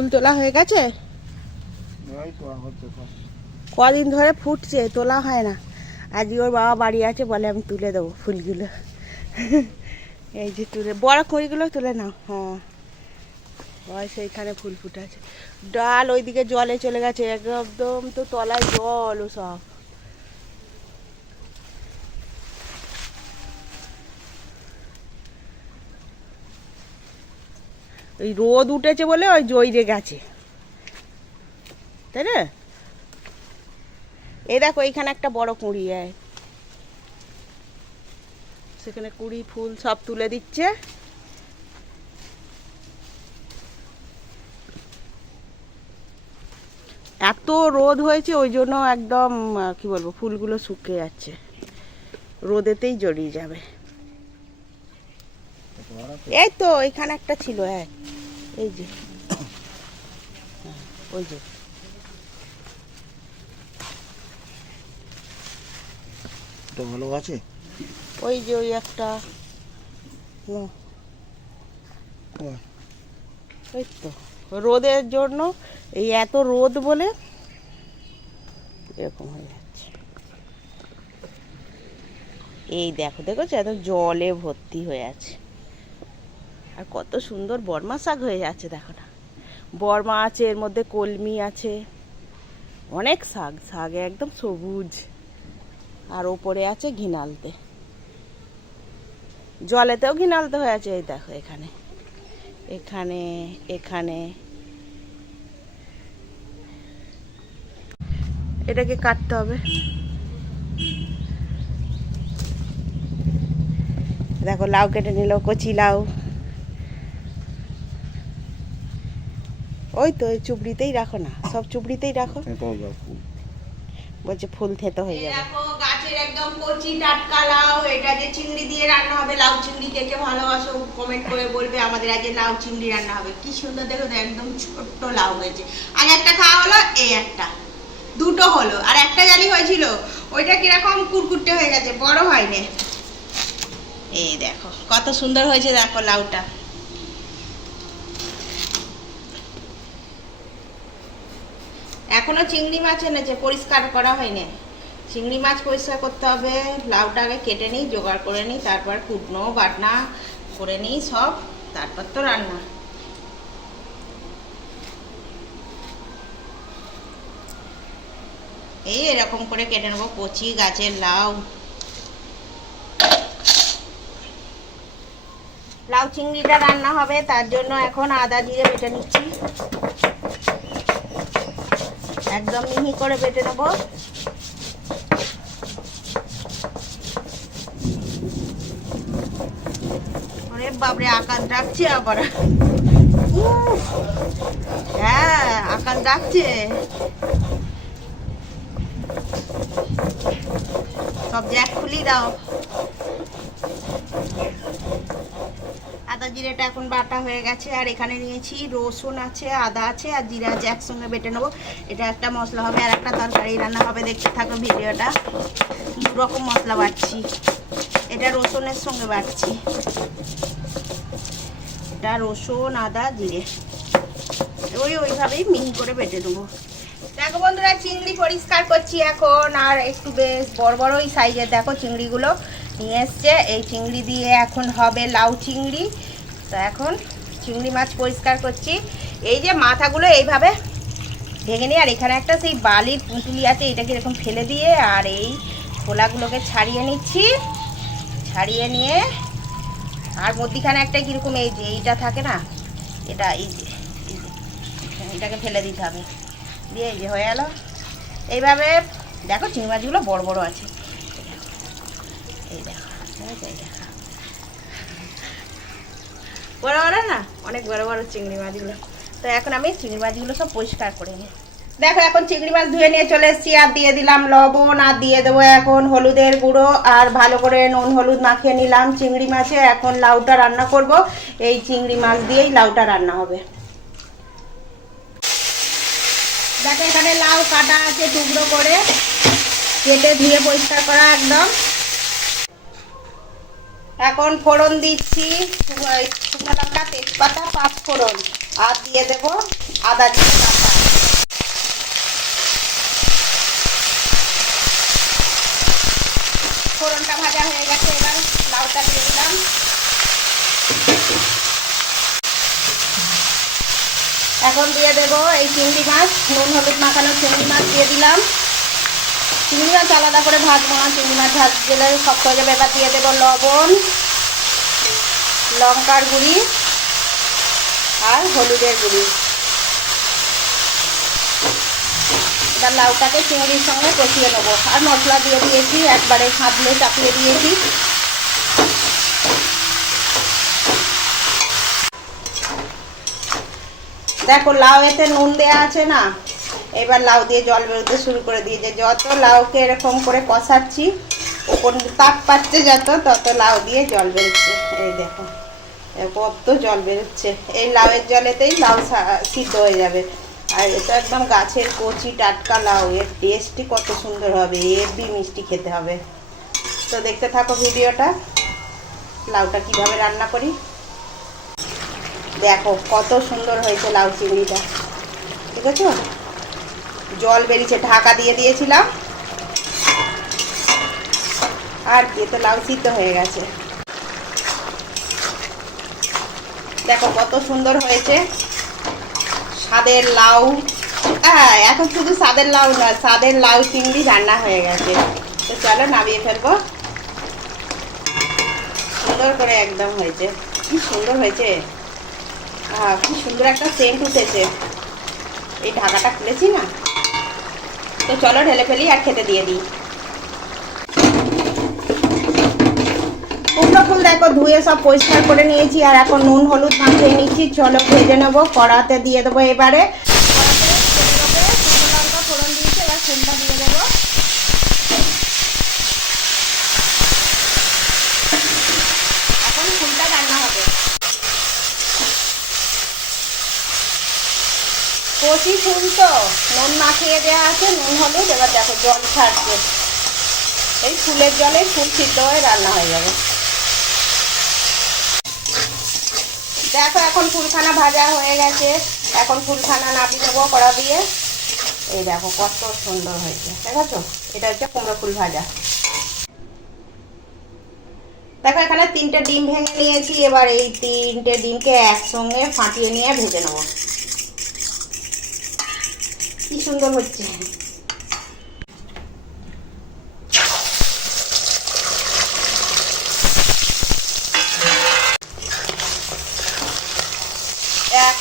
ফুল তোলা হয়ে গেছে। কদিন ধরে ফুটছে, তোলা হয় না। আজকে ওর বাবা বাড়ি আছে বলে আমি তুলে দেবো ফুলগুলো। এই যে তুলে, বড় খড়িগুলো তুলে নাও। হ্যাঁ। ওই সেইখানে ফুল ফুটাছে ডাল ওইদিকে জলে চলে গেছে, একদম তো তলায় জল ও সব। ওই রোদ উঠেছে বলে ওই জইরে গেছে। তাই না? এই দেখো এইখানে একটা বড় কুঁড়ি আয় সেখানে কুড়ি, ফুল সব তুলে দিচ্ছে। এত রোদ হয়েছে, ওই জন্য একদম কি বলব, ফুলগুলো শুকিয়ে যাচ্ছে। রোদেতেই জড়িয়ে যাবে। এই তো এখানে একটা ছিল এক এই যে। হ্যাঁ, ওই যে। ভালো আছে? ওই যে ওই একটা। ওই, তো। রোদের জন্য এই এত রোদ বলে এরকম হয়ে যাচ্ছে। এই দেখো দেখো এত জলে ভর্তি হয়ে আছে। আর কত সুন্দর বর্মা শাক হয়ে যাচ্ছে, দেখো না। বর্মা আছে, এর মধ্যে কলমি আছে। অনেক শাক শাক একদম সবুজ। আর ওপরে আছে ঘিনালতে জলেতেও ঘিনালতে হয়ে আছে, এই দেখো এখানে। এখানে এখানে। এটাকে কাটতে হবে। দেখো লাউ কেটে নিল, কচি লাউ। ওই তো চুবড়িতেই রাখো না সব চুবড়িতেই রাখো। এটা যা ফুল। বলছে ফুল থেতো হয়ে যাবে। দেখো গাছের একদম কচি টাটকা লাউ এটা যে চিংড়ি দিয়ে রান্না হবে লাউ চিংড়ি কে কে ভালোবাসো কমেন্ট করে বলবে আমাদের আজকে লাউ চিংড়ি রান্না হবে। কি সুন্দর দেখো তো, একদম ছোট্ট লাউ হয়েছে। আর একটা খাওয়া হলো এই একটা। দুটো হলো। আর একটা জানি হয়েছিল ওইটা কীরকম কুরকুটে হয়ে গেছে বড় হয়নি। এই দেখো কত সুন্দর হয়েছে দেখো লাউটা। এখনও চিংড়ি মাছ এনেছে, পরিষ্কার করা হয়নি। চিংড়ি মাছ পরিষ্কার করতে হবে, লাউটা আগে কেটে নিই, জোগাড় করে নিই, তারপর কুটনো, বাটনা করে নিই সব, তারপর তো রান্না। এই এরকম করে কেটে নেব, কচি গাছের লাউ। লাউ চিংড়িটা রান্না হবে, তার জন্য এখন আদা, জিরে বেটে নিচ্ছি। একদম মিহি করে বেটে নেব। ওরে বাপরে, আকাশ ডাকছে আবার। হ্যাঁ আকাশ ডাকছে। সব জ্যাক খুলি দাও। জিরেটা এখন বাটা হয়ে গেছে, আর এখানে নিয়েছি রসুন আছে, আদা আছে, আর জিরা আছে, একসঙ্গে বেটে নেব। এটা একটা মশলা হবে আর একটা তরকারি রান্না হবে, দেখতে থাকো ভিডিওটা। রকম মশলা বাটছি। এটা রসুনের সঙ্গে বাটছি। এটা রসুন, আদা, জিরে। ওই ওইভাবেই মিহি করে বেটে নেব। দেখো বন্ধুরা, চিংড়ি পরিষ্কার করছি এখন, আর একটু বেশ বড় বড়ই সাইজের, দেখো চিংড়িগুলো নিয়ে এসছে। এই চিংড়ি দিয়ে এখন হবে লাউ চিংড়ি। তো এখন চিংড়ি মাছ পরিষ্কার করছি। এই যে মাথাগুলো এইভাবে ভেঙে নিই আর এখানে একটা সেই বালির পুঁটুলি আছে এটাকে এরকম ফেলে দিয়ে আর এই খোলাগুলোকে ছাড়িয়ে নিচ্ছি। ছাড়িয়ে নিয়ে আর মধ্যিখানে একটা কীরকম এই যে এইটা থাকে না এটা এই যে এটাকে ফেলে দিতে হবে। দিয়ে এই যে হয়ে গেল। এইভাবে দেখো চিংড়ি মাছগুলো বড় বড় আছে। এই দেখো এই যে, এই দেখো। বড় বড় না? অনেক বড় বড় চিংড়ি মাছগুলো। তো এখন আমি চিংড়ি মাছগুলো সব পরিষ্কার করে নিই। দেখো, এখন চিংড়ি মাছ ধুয়ে নিয়ে চলে এসেছি, আর দিয়ে দিলাম লবণ, আর দিয়ে দেবো এখন হলুদের গুঁড়ো, আর ভালো করে নুন হলুদ মাখিয়ে নিলাম চিংড়ি মাছে। এখন লাউটা রান্না করব। এই চিংড়ি মাছ দিয়েই লাউটা রান্না হবে। দেখো, এখানে লাউ কাটা আছে টুকরো করে। কেটে ধুয়ে পরিষ্কার করা একদম। এখন ফোড়ন দিচ্ছি, শুকনো লঙ্কা, তেজপাতা, পাঁচ ফোড়ন। আর দিয়ে দেব আদা জিরে বাটা। ফোড়নটা ভাজা হয়ে গেছে, এবার লাউটা দিয়ে দিলাম। এখন দিয়ে দেব এই চিংড়ি মাছ, নুন, হলুদ মাখানো চিংড়ি মাছ দিয়ে দিলাম। চিংড়ি মাছ আলাদা করে ভাজবো না। চিংড়ি মাছ ভাজ গেলে শক্ত হয়ে যাবে। এবার দিয়ে দেবো লবণ, লঙ্কার গুঁড়ি আর হলুদের গুঁড়ি। এবার লাউটাকে চিংড়ির সঙ্গে কষিয়ে নেব। আর মশলা দিয়ে দিয়েছি, একবারে হাতলে চাপিয়ে দিয়েছি। দেখো, লাউ এতে নুন দেয়া আছে না? এবার লাউ দিয়ে জল বেরোতে শুরু করে দিয়েছে। যত লাউকে এরকম করে কষাচ্ছি, ওপর তাপ পাচ্ছে যত, তত লাউ দিয়ে জল বেরোচ্ছে। এই দেখো, কত জল বেরোচ্ছে। এই লাউয়ের জলেতেই লাউ সিদ্ধ হয়ে যাবে। আর এটা একদম গাছের কচি টাটকা লাউ, এর টেস্টই কত সুন্দর হবে এরবি মিষ্টি খেতে হবে। তো দেখতে থাকো ভিডিওটা, লাউটা কীভাবে রান্না করি। দেখো, কত সুন্দর হয়েছে লাউ চিংড়িটা। ঠিক আছে? জল বেরিয়েছে ঢাকা দিয়ে দিয়েছিলাম। আর কি তো লাউ সিদ্ধ হয়ে গেছে। দেখো কত সুন্দর হয়েছে। স্বাদের লাউ। হ্যাঁ এখন শুধু স্বাদের লাউ নয় স্বাদের লাউ চিংড়ি রান্না হয়ে গেছে। তো চলো নামিয়ে ফেলব। সুন্দর করে একদম হয়েছে। কি সুন্দর হয়েছে। আহ, কি সুন্দর একটা সেন্ট উঠেছে। এই ঢাকাটা খুলেছি না? তো চলো ঢেলে ফেলি আর খেতে দিয়ে দিই। কুমড়ো ফুল দেখো, ধুয়ে সব পরিষ্কার করে নিয়েছি, আর এখন নুন, হলুদ মাখিয়ে নিচ্ছি। চলো ভেজে নেব, কড়াতে দিয়ে দেবো এবারে কড়াতে তেল দেবো, শুকনো লঙ্কা ফোড়ন দিয়েছি এবার ফুলটা দিয়ে দেবো এখন ফুলটা রান্না হবে কচি ফুল তো। নুন মাখিয়ে দেওয়া আছে, নুন হলুদ, এবার দেখো জল ছাড়ছে। এই ফুলের জলে ফুল সিদ্ধ হয়ে রান্না হয়ে যাবে। দেখো, এখন ফুলখানা ভাজা হয়ে গেছে। এখন ফুলখানা নামিয়ে দেবো কড়া দিয়ে। এই দেখো, কত সুন্দর হয়েছে। দেখেছ? এটা হচ্ছে কুমড়ো ফুল ভাজা। দেখো, এখানে তিনটে ডিম ভেঙে নিয়েছি। এবার এই তিনটে ডিমকে একসঙ্গে ফাটিয়ে নিয়ে ভেজে নেব। কি সুন্দর হচ্ছে। এক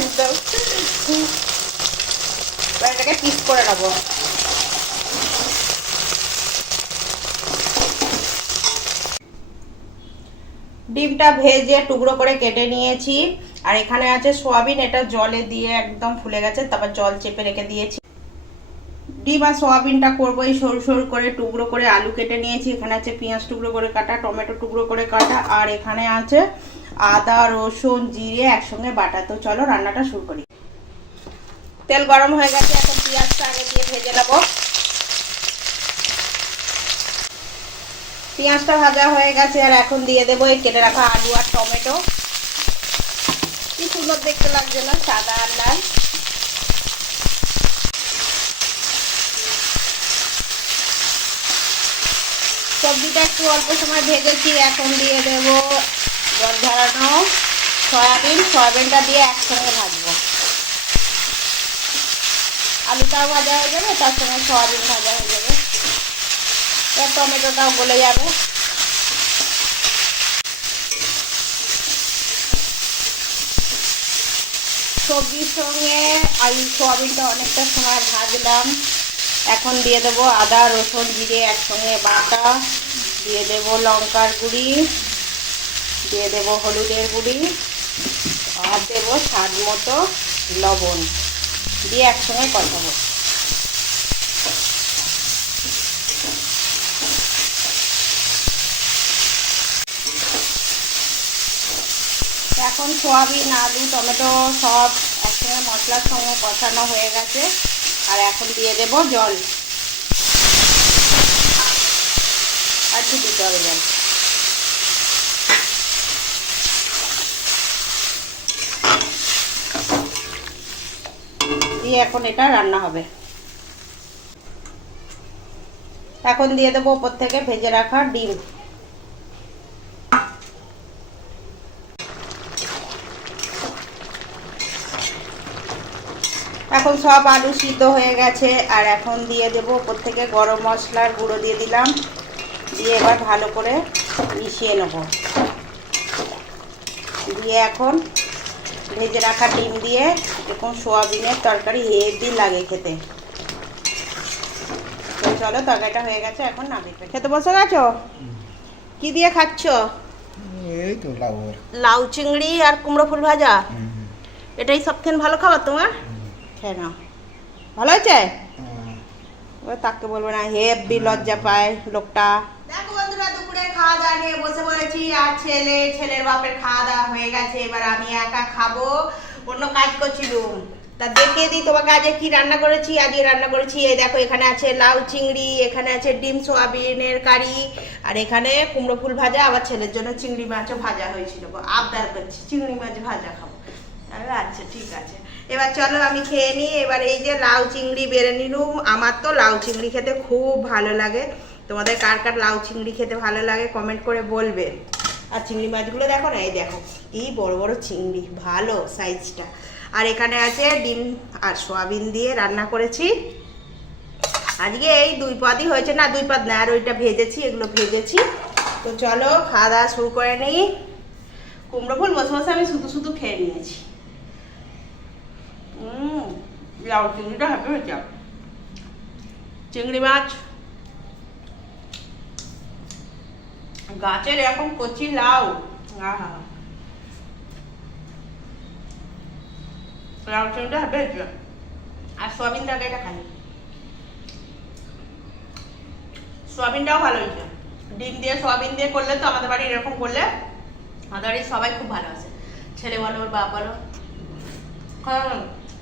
একদম। পিস করে নেব। ডিমটা ভেজে টুকরো করে কেটে নিয়েছি। আর এখানে আছে সোয়াবিন, এটা জলে দিয়ে একদম ফুলে গেছে, তারপর জল চেপে রেখে দিয়েছি। ডিম আর সোয়াবিনটা করব, এই সরু সরু করে টুকরো করে আলু কেটে নিয়েছি। এখানে আছে পেঁয়াজ টুকরো করে কাটা, টমেটো টুকরো করে কাটা, আর এখানে আছে আদা, রসুন, জিরে একসঙ্গে বাটা। তো চলো রান্নাটা শুরু করি। তেল গরম হয়ে গেছে, এখন পেঁয়াজটা আগে দিয়ে ভেজে নেব। পেঁয়াজটা ভাজা হয়ে গেছে, আর এখন দিয়ে দেবো এই কেটে রাখা আলু আর টমেটো। কি সুন্দর দেখতে লাগছে না? সাদা আর লাল। সবজিটা একটু অল্প সময় ভেজেছি, এখন দিয়ে দেব জল ঝরানো সয়াবিন। সয়াবিনটা দিয়ে একসঙ্গে ভাজবো। আলুটাও ভাজা হয়ে যাবে, তার সঙ্গে সয়াবিন ভাজা হয়ে যাবে। টমেটোটাও গলে যাবে। সবজির সঙ্গে আলু সোয়াবিনটা অনেকটা সময় ভাজলাম। এখন দিয়ে দেব আদা, রসুন, জিরে একসঙ্গে বাটা। দিয়ে দেব লঙ্কার গুঁড়ি। দিয়ে দেব হলুদের গুঁড়ি। আর দেবো স্বাদ মতো লবণ। দিয়ে একসঙ্গে কষাবো এখন সোয়াবিন, আলু, টমেটো সব একসঙ্গে মশলার সঙ্গে কষানো হয়ে গেছে। আর এখন দিয়ে দেব জল। আর শুধু জল জল। দিয়ে এখন এটা রান্না হবে। এখন দিয়ে দেবো ওপর থেকে ভেজে রাখা ডিম। এখন সব আলু সিদ্ধ হয়ে গেছে আর এখন দিয়ে দেব ওপর থেকে গরম মশলার গুঁড়ো দিয়ে দিলাম। দিয়ে এবার ভালো করে মিশিয়ে নেব। দিয়ে এখন ভেজে রাখা ডিম দিয়ে দেখুন সোয়াবিনের তরকারি হেভি লাগে খেতে। তো চলো তরকারিটা হয়ে গেছে এখন নামিয়ে। খেতে বসে গেছো? কি দিয়ে খাচ্ছ? এই তো লাউয়ের। লাউ চিংড়ি আর কুমড়ো ফুল ভাজা? এটাই সবথেকে ভালো খাবার তোমার? খেয়ে নাও ভালো হয়েছে? ও তাকে বলব না হেব্বি লজ্জা পায় লোকটা। দেখো বন্ধুরা দুপুরে খাওয়া দাওয়া নিয়ে বসে পড়েছি আর ছেলে ছেলের বাপের খাওয়া দাওয়া হয়ে গেছে এবার আমি একা খাব অন্য কাজ করছিলুম তা দেখিয়ে দিই তোমাকে আজকে কি রান্না করেছি আজকে রান্না করেছি এই দেখো এখানে আছে লাউ চিংড়ি এখানে আছে ডিম সোয়াবিনের কারি আর এখানে কুমড়ো ফুল ভাজা আবার ছেলের জন্য চিংড়ি মাছও ভাজা হয়েছিল। আবদার করছি চিংড়ি মাছ ভাজা খাব। আচ্ছা ঠিক আছে। এবার চলো আমি খেয়ে নিই। এবার এই যে লাউ চিংড়ি বেড়ে নিলুম। আমার তো লাউ চিংড়ি খেতে খুব ভালো লাগে। তোমাদের কার কার লাউ চিংড়ি খেতে ভালো লাগে কমেন্ট করে বলবে। আর চিংড়ি মাছগুলো দেখো না? এই দেখো, কি বড় বড় চিংড়ি, ভালো সাইজটা আর এখানে আছে ডিম আর সোয়াবিন দিয়ে রান্না করেছি। আজকে এই দুই পদই হয়েছে। না, দুই পদ না, আর ওইটা ভেজেছি, এগুলো ভেজেছি। তো চলো খাওয়া দাওয়া শুরু করে নিই। কুমড়ো ফুল বসে আমি শুধু শুধু খেয়ে নিয়েছি। হুম লাউ চিংড়িটা হ্যাপি হয়েছে চিংড়ি মাছ গাছের এরকম কচি লাউ আহা লাউ চিংড়িটা হ্যাপি হয়েছে আর সয়াবিন তরকারিটা খালি সয়াবিনটাও ভালো হয়েছে ডিম দিয়ে সয়াবিন দিয়ে করলে তো আমাদের বাড়ি এরকম করলে আমাদের বাড়ির সবাই খুব ভালো ছেলে বলো ওর বাপ বলো হ্যাঁ